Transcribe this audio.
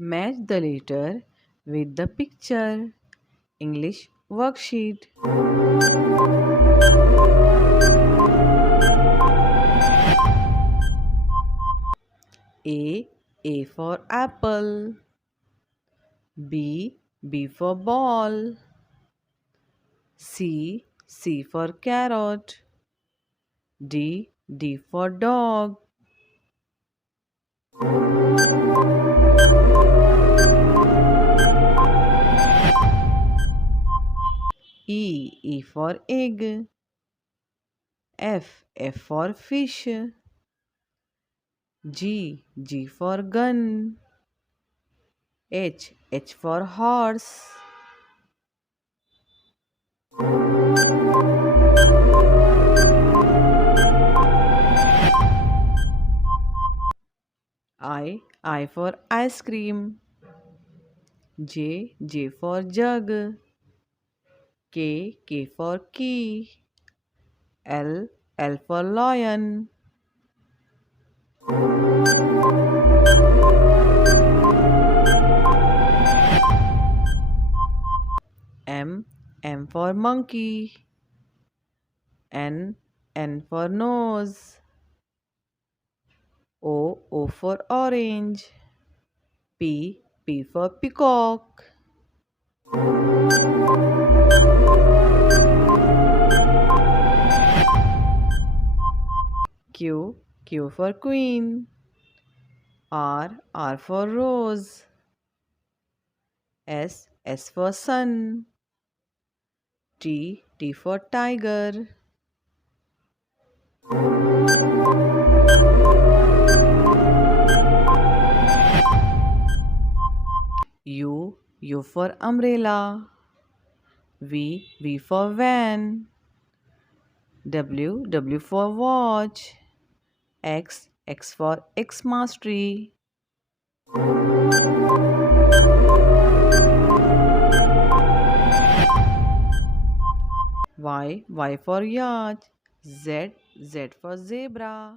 Match the letter with the picture. English worksheet. A. A for apple. B. B for ball. C. C for carrot. D. D for dog. E. E for egg. F. F for fish. G. G for gun. H. H for horse. I for ice cream. J. J for jug. K. K for key. L. L for lion. M. M for monkey. N. N for nose. O. O for orange. P. P for peacock. Q. Q for queen. R. R for rose. S. S for sun. T. T for tiger. U. U for umbrella. V. V for van. W. W for watch. X. X for Xmas tree. Y. Y for yacht. Z. Z for zebra.